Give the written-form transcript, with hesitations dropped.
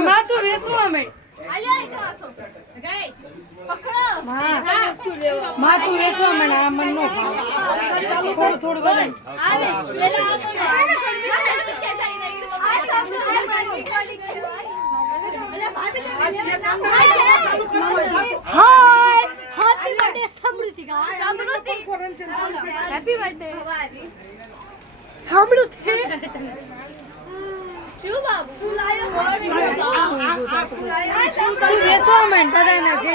માથું વેસવું અમે માથું વેસવા મને આ મન નો થોડું થોડું બને હાય હેપી બર્થડે સમૃદ્ધિ કા હેપી બર્થડે સમૃદ્ધિ ચુ બાબુ તું લાયો વેસવા મને બધાને જે